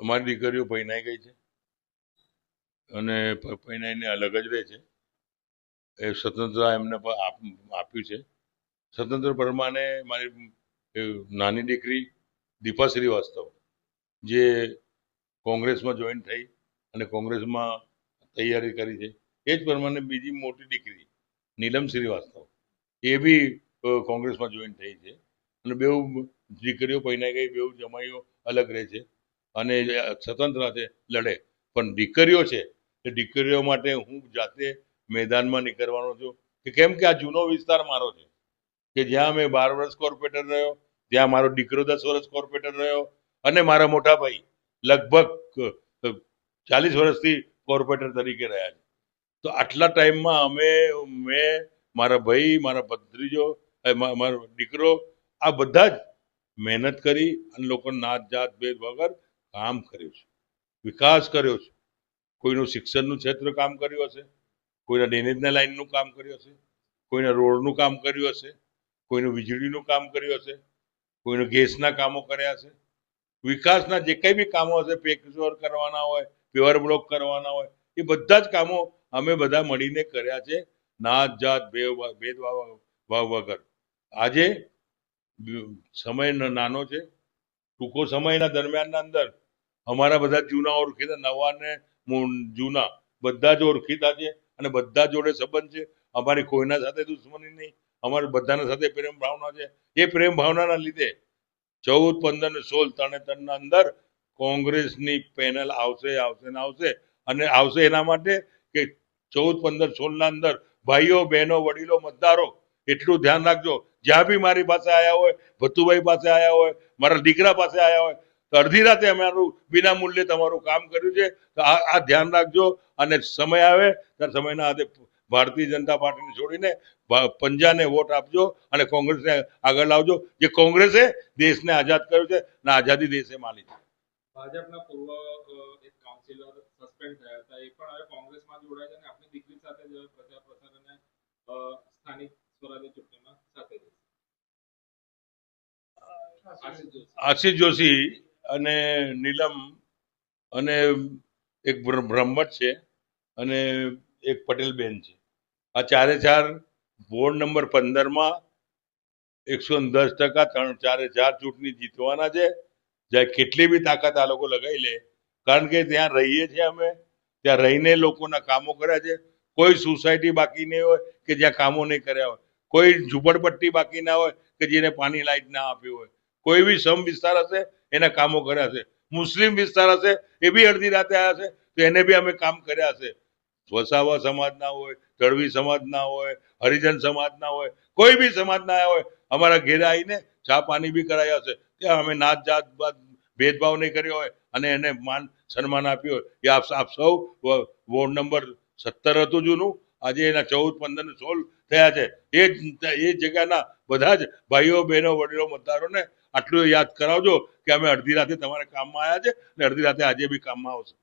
અમારી દીકરીઓ પરણાઈ ગઈ છે અને પરણાઈને અલગ જ રહે છે. એ સ્વતંત્રતા એમને આપ્યું છે. સ્વતંત્ર પ્રમાણે મારી નાની દીકરી દીપા શ્રીવાસ્તવ, જે કોંગ્રેસમાં જોઈન થઈ અને કોંગ્રેસમાં તૈયારી કરી છે, એ જ પ્રમાણે બીજી મોટી દીકરી નીલમ શ્રીવાસ્તવ, એ બી કોંગ્રેસમાં જોઈન થઈ છે. અને બેઉ દીકરીઓ પરણાઈ ગઈ, બેઉ જમાઈઓ અલગ રહે છે અને સ્વતંત્ર રીતે લડે. પણ દીકરીઓ છે એ દીકરીઓ માટે હું જાતે મેદાનમાં નીકળવાનો છું, કે કેમ કે આ જૂનો વિસ્તાર મારો છે, કે જ્યાં મેં 12 વર્ષ કોર્પોરેટર રહ્યો, ત્યાં મારો દીકરો 10 વર્ષ કોર્પોરેટર રહ્યો અને મારા મોટા ભાઈ લગભગ 40 વર્ષથી કોર્પોરેટર તરીકે રહ્યા છે. તો આટલા ટાઈમમાં મેં, મારા ભાઈ, મારા ભત્રીજો, મારો દીકરો, આ બધા જ મહેનત કરી અને લોકો નાત જાત ભેદ વગર કામ કર્યું છે, વિકાસ કર્યો છે. કોઈનું શિક્ષણનું ક્ષેત્ર કામ કર્યું હશે, કોઈના ડ્રેનેજના લાઈનનું કામ કર્યું હશે, કોઈના રોડનું કામ કર્યું હશે, કોઈનું વીજળીનું કામ કર્યું હશે, કોઈનું ગેસના કામો કર્યા હશે. વિકાસના જે કંઈ બી કામો હશે, પેકજોર કરવાના હોય, પેવર બ્લોક કરવાના હોય, એ બધા જ કામો અમે બધા મળીને કર્યા છે, નાત જાત ભેદભાવ વગર. આજે સમય નાનો છે, ટૂંકો સમયના દરમિયાનના અંદર અમારા બધા જૂના ઓળખીતા, નવા ને જૂના બધા જ ઓળખીતા છે અને બધા જોડે સંબંધ છે. અમારી કોઈના સાથે દુશ્મની નહીં, અમારી બધાના સાથે પ્રેમ ભાવના છે. એ પ્રેમ ભાવનાના લીધે 14, 15 ને 16 ત્રણના અંદર કોંગ્રેસની પેનલ આવશે અને આવશે એના માટે કે 14, 15, 16ના અંદર ભાઈઓ, બહેનો, વડીલો, મતદારો એટલું ધ્યાન રાખજો, જ્યાં બી મારી પાસે આવ્યા હોય, ભતુભાઈ પાસે આવ્યા હોય, મારા દીકરા પાસે આવ્યા હોય, તો અડધી રાતે અમારું વિના મૂલ્યે તમારું કામ કર્યું છે. તો આ ધ્યાન રાખજો અને સમય આવે ત્યારે સમયના હાથે ભારતીય જનતા પાર્ટીને છોડીને પંજાને વોટ આપજો અને કોંગ્રેસને આગળ લાવજો. જે કોંગ્રેસે દેશને આઝાદ કર્યો છે અને આઝાદી દેશે માલી છે. ભાજપના પૂર્વ એક કાઉન્સિલર સસ્પેન્ડ થયા હતા, એ પણ હવે કોંગ્રેસમાં જોડાય છે અને આપણી દીકરી સાથે જ પ્રચાર પ્રસાર અને સ્થાનિક સ્વરાજ્ય ચૂંટણીમાં સાથે જશે. આશીષ જોશી અને નીલમ અને એક બ્રહ્મટ છે અને એક પટેલબેન છે. આ ચારે ચાર વોર્ડ નંબર 15માં 110% ચારે ચાર ચૂંટણી જીતવાના છે. જ્યાં કેટલી બી તાકાત આ લોકો લગાવી લે, કારણ કે ત્યાં રહીએ છીએ અમે, ત્યાં રહીને લોકોના કામો કર્યા છે. કોઈ સોસાયટી બાકી નહીં હોય કે જ્યાં કામો નહીં કર્યા હોય, કોઈ ઝૂંપડપટ્ટી બાકી ના હોય કે જેને પાણી લાઈટ ના આપ્યું હોય, કોઈ બી સમ વિસ્તાર હશે એના કામો કર્યા છે. મુસ્લિમ વિસ્તાર હશે એ બી અડધી રાતે આવ્યા છે તો એને બી અમે કામ કર્યા છે. વસાવા સમાજના હોય, તળવી સમાજના હોય, હરિજન સમાજના હોય, કોઈ બી સમાજના હોય, અમારા ઘેરે આવીને ચા પાણી બી કરાયા છે. ત્યાં અમે નાત જાત ભેદભાવ નહીં કર્યો હોય અને એને માન સન્માન આપ્યું હોય. એ આપ સૌ વોર્ડ નંબર 17 હતું જૂનું, આજે એના 14, 15 ને 16 થયા છે. એ જગ્યાના બધા જ ભાઈઓ, બહેનો, વડીલો, મતદારોને આટલું યાદ કરાવજો કે અમે અડધી રાતે તમારા કામમાં આવ્યા છે અને અડધી રાતે આજે બી કામમાં આવશે.